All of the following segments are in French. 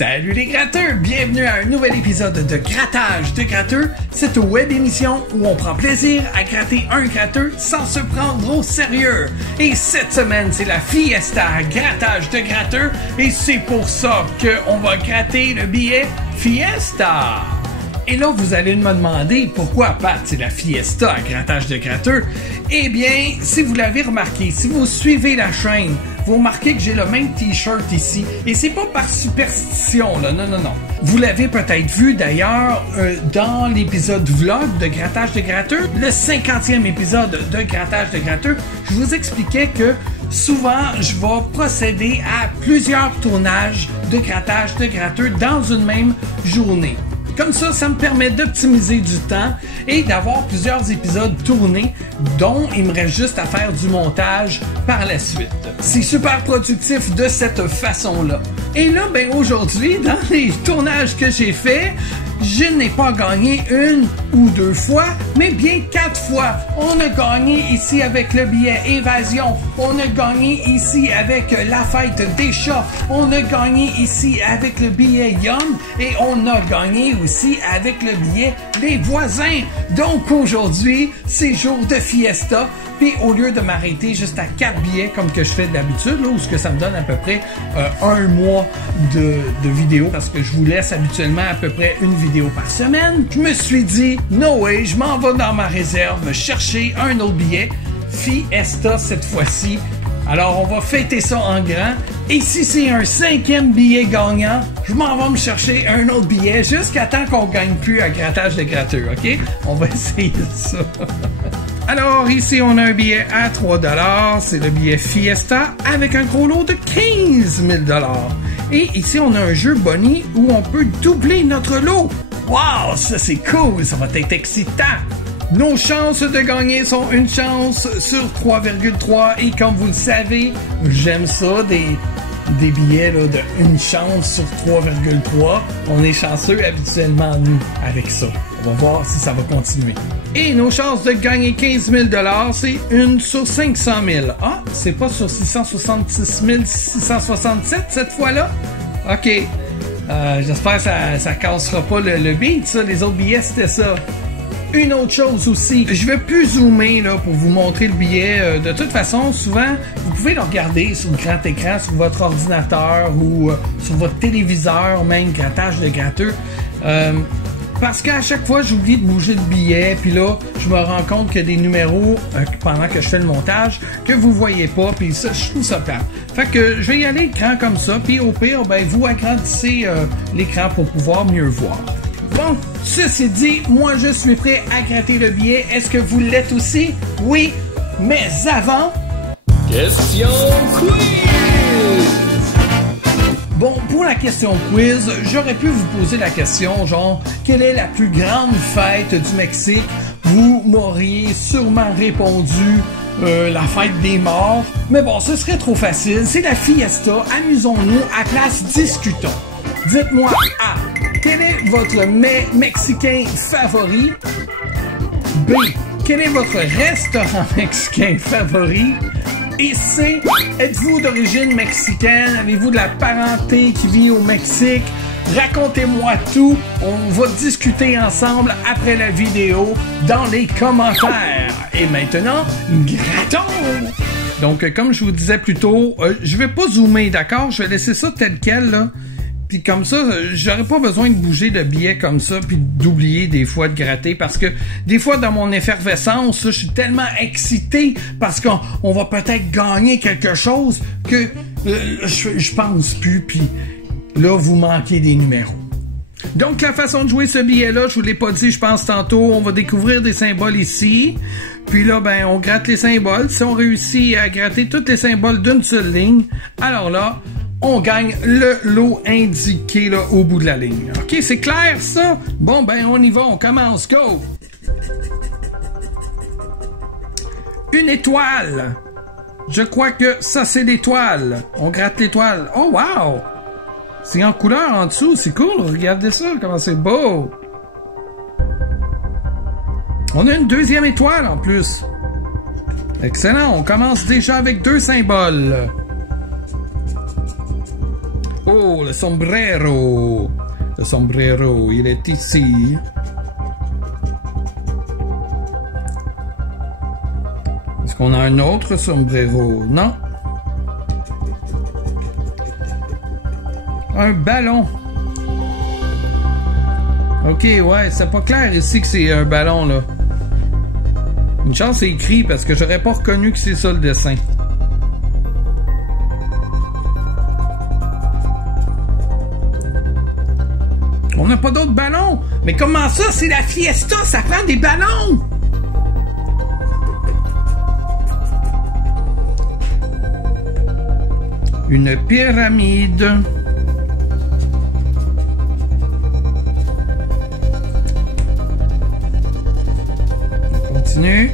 Salut les gratteurs! Bienvenue à un nouvel épisode de Grattage de gratteurs, cette web émission où on prend plaisir à gratter un gratteur sans se prendre au sérieux. Et cette semaine, c'est la Fiesta Grattage de gratteurs et c'est pour ça qu'on va gratter le billet Fiesta. Et là, vous allez me demander pourquoi, Pat, c'est la Fiesta à grattage de gratteurs. Eh bien, si vous l'avez remarqué, si vous suivez la chaîne, vous remarquez que j'ai le même t-shirt ici. Et c'est pas par superstition, là, non. Vous l'avez peut-être vu d'ailleurs dans l'épisode vlog de Grattage de gratteurs, le 50e épisode de Grattage de gratteurs, je vous expliquais que souvent, je vais procéder à plusieurs tournages de Grattage de gratteurs dans une même journée. Comme ça, ça me permet d'optimiser du temps et d'avoir plusieurs épisodes tournés dont il me reste juste à faire du montage par la suite. C'est super productif de cette façon-là. Et là, ben aujourd'hui, dans les tournages que j'ai faits, je n'ai pas gagné une ou deux fois, mais bien 4 fois. On a gagné ici avec le billet Évasion. On a gagné ici avec la fête des chats. On a gagné ici avec le billet Young. Et on a gagné aussi avec le billet Les Voisins. Donc aujourd'hui, c'est jour de Fiesta. Puis au lieu de m'arrêter juste à 4 billets comme que je fais d'habitude, là, où ce que ça me donne à peu près un mois de vidéos, parce que je vous laisse habituellement à peu près une vidéo par semaine, je me suis dit, no way, je m'en vais dans ma réserve chercher un autre billet, Fiesta cette fois-ci. Alors on va fêter ça en grand. Et si c'est un 5e billet gagnant, je m'en vais me chercher un autre billet jusqu'à temps qu'on gagne plus à grattage de gratteurs, ok? On va essayer ça. Alors, ici, on a un billet à 3$. C'est le billet Fiesta avec un gros lot de 15 000 $. Et ici, on a un jeu Bonnie où on peut doubler notre lot. Wow, ça c'est cool, ça va être excitant. Nos chances de gagner sont une chance sur 3,3. Et comme vous le savez, j'aime ça, des billets là, de une chance sur 3,3. On est chanceux habituellement, nous, avec ça. On va voir si ça va continuer. Et nos chances de gagner 15 000 $, c'est une sur 500 000. Ah, c'est pas sur 666 667 cette fois-là? OK. J'espère que ça cassera pas le beat, ça. Les autres billets, c'était ça. Une autre chose aussi, je vais plus zoomer là, pour vous montrer le billet. De toute façon, souvent, vous pouvez le regarder sur le grand écran, sur votre ordinateur ou sur votre téléviseur, même grattage de gratteurs. Parce qu'à chaque fois, j'oublie de bouger le billet, puis là, je me rends compte qu'il y a des numéros pendant que je fais le montage que vous voyez pas, puis ça, je trouve ça plate. Fait que je vais y aller écran comme ça, puis au pire, ben vous agrandissez l'écran pour pouvoir mieux voir. Bon, ceci dit, moi je suis prêt à gratter le billet. Est-ce que vous l'êtes aussi? Oui, mais avant... Question quiz! Bon, pour la question quiz, j'aurais pu vous poser la question, genre, quelle est la plus grande fête du Mexique? Vous m'auriez sûrement répondu la fête des morts. Mais bon, ce serait trop facile. C'est la Fiesta. Amusons-nous. À place, discutons. Dites-moi A. Quel est votre mets mexicain favori? B. Quel est votre restaurant mexicain favori? Et C. Êtes-vous d'origine mexicaine? Avez-vous de la parenté qui vit au Mexique? Racontez-moi tout. On va discuter ensemble après la vidéo dans les commentaires. Et maintenant, grattons! Donc, comme je vous disais plus tôt, je vais pas zoomer, d'accord? Je vais laisser ça tel quel, là. Puis comme ça, j'aurais pas besoin de bouger le billet comme ça, puis d'oublier des fois de gratter, parce que des fois dans mon effervescence, je suis tellement excité parce qu'on va peut-être gagner quelque chose que je pense plus, puis là vous manquez des numéros. Donc la façon de jouer ce billet-là, je vous l'ai pas dit, je pense tantôt, on va découvrir des symboles ici, puis là ben on gratte les symboles. Si on réussit à gratter tous les symboles d'une seule ligne, alors là on gagne le lot indiqué là, au bout de la ligne. OK, c'est clair ça? Bon, ben on y va, on commence, go! Une étoile! Je crois que ça, c'est l'étoile. On gratte l'étoile. Oh, wow! C'est en couleur en dessous, c'est cool. Regardez ça, comment c'est beau! On a une deuxième étoile en plus. Excellent, on commence déjà avec 2 symboles. Oh, le sombrero. Le sombrero, il est ici. Est-ce qu'on a un autre sombrero? Non. Un ballon. Ok, ouais, c'est pas clair ici que c'est un ballon, là. Une chance c'est écrit parce que j'aurais pas reconnu que c'est ça le dessin. On n'a pas d'autres ballons. Mais comment ça? C'est la fiesta, ça prend des ballons. Une pyramide. On continue.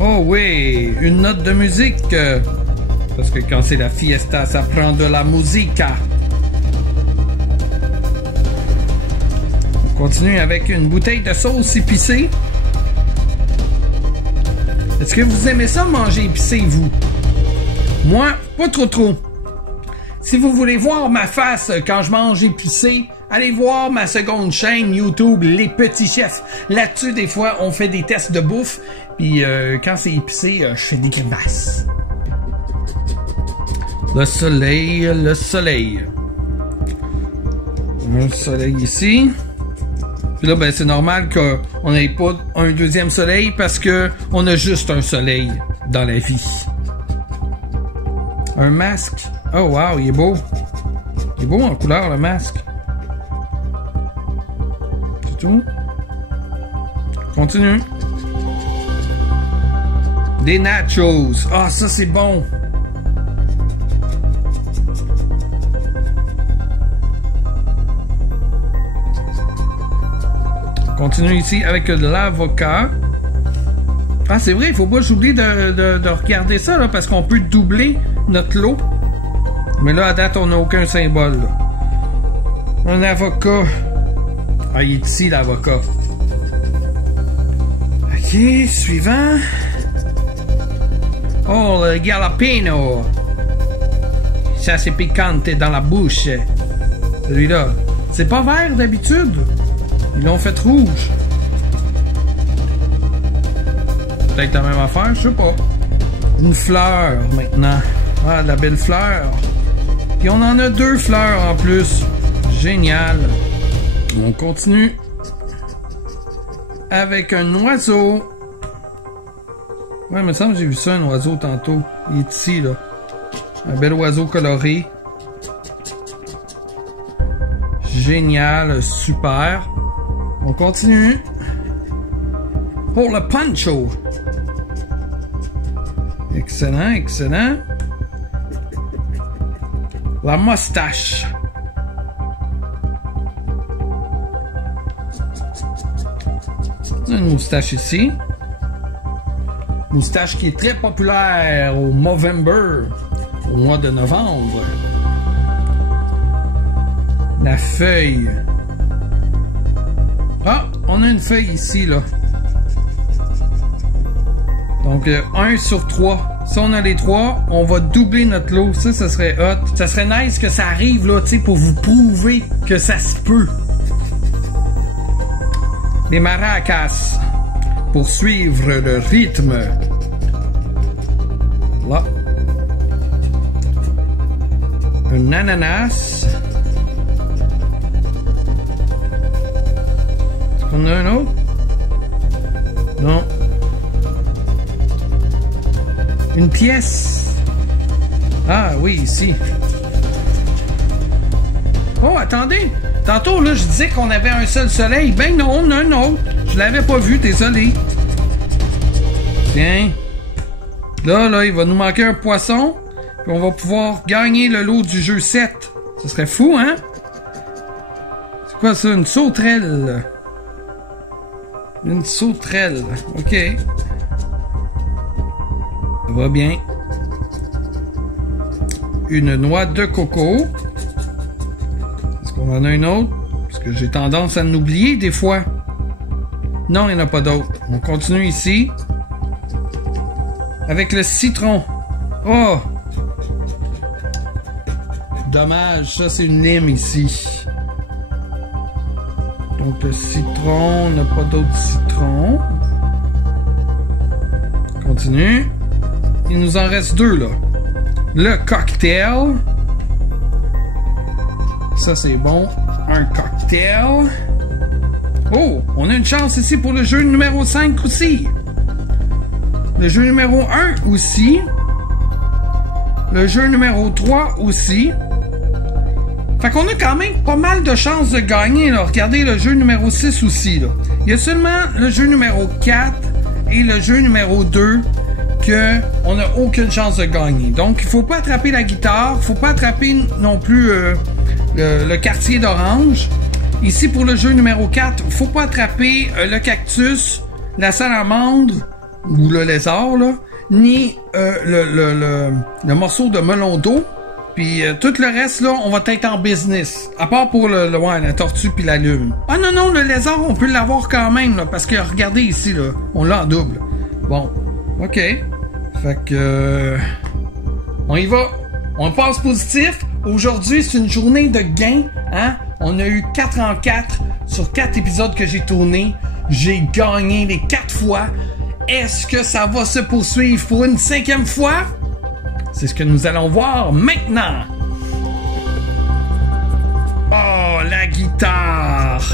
Oh oui, une note de musique. Parce que quand c'est la fiesta, ça prend de la musica. On continue avec une bouteille de sauce épicée. Est-ce que vous aimez ça manger épicé, vous? Moi, pas trop. Si vous voulez voir ma face quand je mange épicé, allez voir ma seconde chaîne YouTube, Les Petits Chefs. Là-dessus, des fois, on fait des tests de bouffe. Puis quand c'est épicé, je fais des grimaces. Le soleil, le soleil. Un soleil ici. Puis là, ben, c'est normal qu'on n'ait pas un deuxième soleil parce que on a juste un soleil dans la vie. Un masque. Oh wow, il est beau. Il est beau en couleur, le masque. C'est tout. Continue. Des nachos. Ah, ça c'est bon. Continue ici avec de l'avocat. Ah, c'est vrai, il faut pas que j'oublie de regarder ça, là, parce qu'on peut doubler notre lot. Mais là, à date, on n'a aucun symbole. Là. Un avocat. Ah, il est ici, l'avocat. Ok, suivant. Oh, le jalapeno. Ça, c'est piquante dans la bouche. Celui-là. C'est pas vert d'habitude. Ils l'ont fait rouge. Peut-être la même affaire, je sais pas. Une fleur maintenant. Ah, de la belle fleur. Puis on en a 2 fleurs en plus. Génial. On continue avec un oiseau. Ouais, il me semble que j'ai vu ça, un oiseau tantôt. Il est ici, là. Un bel oiseau coloré. Génial, super. On continue. Pour le poncho. Excellent, excellent. La moustache. Une moustache ici. Moustache qui est très populaire au Movember, au mois de novembre. La feuille. Ah, on a une feuille ici, là. Donc, 1 sur 3. Si on a les 3, on va doubler notre lot. Ça serait hot. Ça serait nice que ça arrive, là, tu sais, pour vous prouver que ça se peut. Les maracas. Pour suivre le rythme. Là. Un ananas. Est-ce qu'on a un autre? Non. Une pièce. Ah oui, ici. Oh, attendez. Tantôt, là, je disais qu'on avait un seul soleil. Ben non, on a un autre. Je l'avais pas vu, désolé. Tiens. Là, il va nous manquer un poisson. Puis on va pouvoir gagner le lot du jeu 7. Ce serait fou, hein? C'est quoi ça? Une sauterelle. Une sauterelle. OK. Ça va bien. Une noix de coco. Est-ce qu'on en a une autre? Parce que j'ai tendance à l'oublier des fois. Non, il n'y en a pas d'autre. On continue ici. Avec le citron. Oh! Dommage, ça c'est une lime ici. Donc le citron, on n'a pas d'autres citrons. Continue. Il nous en reste 2 là. Le cocktail. Ça c'est bon. Un cocktail. Oh, on a une chance ici pour le jeu numéro 5 aussi. Le jeu numéro 1 aussi. Le jeu numéro 3 aussi. Fait qu'on a quand même pas mal de chances de gagner, là. Regardez le jeu numéro 6 aussi, là. Il y a seulement le jeu numéro 4 et le jeu numéro 2 que on n'a aucune chance de gagner. Donc, il faut pas attraper la guitare, il faut pas attraper non plus le quartier d'orange. Ici, pour le jeu numéro 4, il faut pas attraper le cactus, la salamandre ou le lézard, là, ni le morceau de melon d'eau. Puis tout le reste, là, on va être en business. À part pour la tortue puis la lune. Ah non, le lézard, on peut l'avoir quand même, là, parce que regardez ici, là, on l'a en double. Bon, ok. Fait que... on y va. On passe positif. Aujourd'hui, c'est une journée de gain, hein. On a eu 4 en 4 sur 4 épisodes que j'ai tournés. J'ai gagné les 4 fois. Est-ce que ça va se poursuivre pour une 5e fois? C'est ce que nous allons voir maintenant. Oh, la guitare.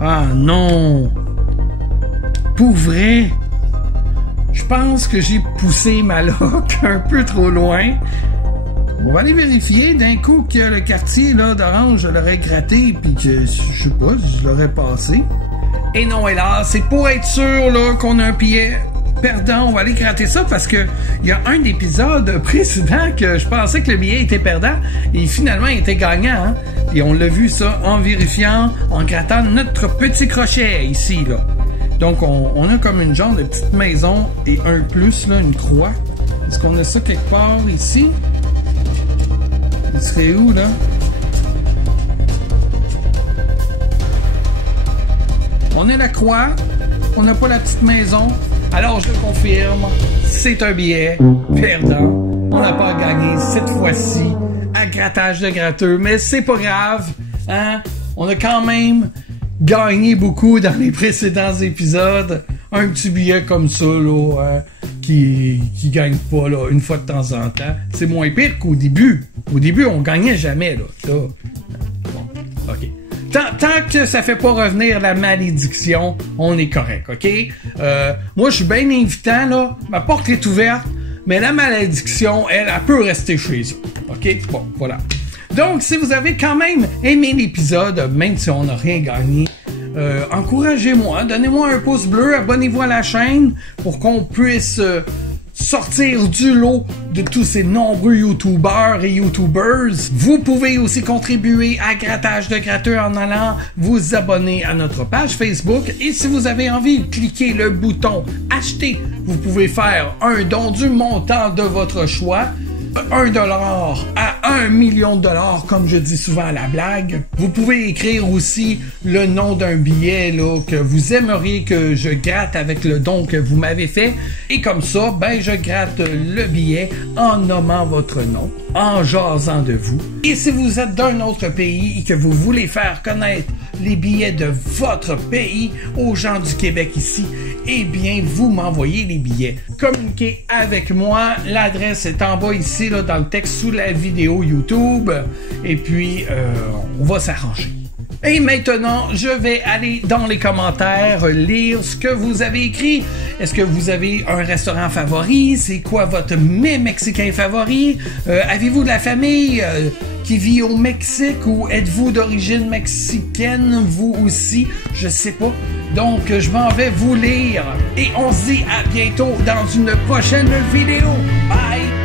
Ah non. Pour vrai, je pense que j'ai poussé ma loque un peu trop loin. On va aller vérifier d'un coup que le quartier là d'orange, je l'aurais gratté puis que, je sais pas, je l'aurais passé. Et non, hélas, c'est pour être sûr là qu'on a un billet perdant. On va aller gratter ça parce que il y a un épisode précédent que je pensais que le billet était perdant et finalement il était gagnant. Hein? Et on l'a vu ça en vérifiant, en grattant notre petit crochet ici là. Donc on a comme une genre de petite maison et un plus là, une croix. Est-ce qu'on a ça quelque part ici? Il serait où là? On a la croix, on n'a pas la petite maison. Alors je le confirme, c'est un billet perdant. On n'a pas gagné cette fois-ci à grattage de gratteux, mais c'est pas grave, hein? On a quand même gagné beaucoup dans les précédents épisodes. Un petit billet comme ça, là, qui gagne pas là, une fois de temps en temps. C'est moins pire qu'au début. Au début, on gagnait jamais, là. Bon, ok. Tant que ça fait pas revenir la malédiction, on est correct, ok? Moi, je suis bien invitant, là. Ma porte est ouverte, mais la malédiction, elle peut rester chez eux. Ok? Bon, voilà. Donc, si vous avez quand même aimé l'épisode, même si on n'a rien gagné, encouragez-moi, donnez-moi un pouce bleu, abonnez-vous à la chaîne pour qu'on puisse sortir du lot de tous ces nombreux youtubeurs et youtubers. Vous pouvez aussi contribuer à Grattage de Gratteux en allant vous abonner à notre page Facebook. Et si vous avez envie de cliquer le bouton acheter, vous pouvez faire un don du montant de votre choix. $1 à $1 million, comme je dis souvent à la blague. Vous pouvez écrire aussi le nom d'un billet là, que vous aimeriez que je gratte avec le don que vous m'avez fait. Et comme ça, ben je gratte le billet en nommant votre nom, en jasant de vous. Et si vous êtes d'un autre pays et que vous voulez faire connaître les billets de votre pays aux gens du Québec ici, eh bien, vous m'envoyez les billets. Communiquez avec moi. L'adresse est en bas ici, là, dans le texte sous la vidéo YouTube. Et puis, on va s'arranger. Et maintenant, je vais aller dans les commentaires lire ce que vous avez écrit. Est-ce que vous avez un restaurant favori? C'est quoi votre mets mexicain favori? Avez-vous de la famille qui vit au Mexique ou êtes-vous d'origine mexicaine, vous aussi? Je sais pas. Donc, je m'en vais vous lire. Et on se dit à bientôt dans une prochaine vidéo. Bye!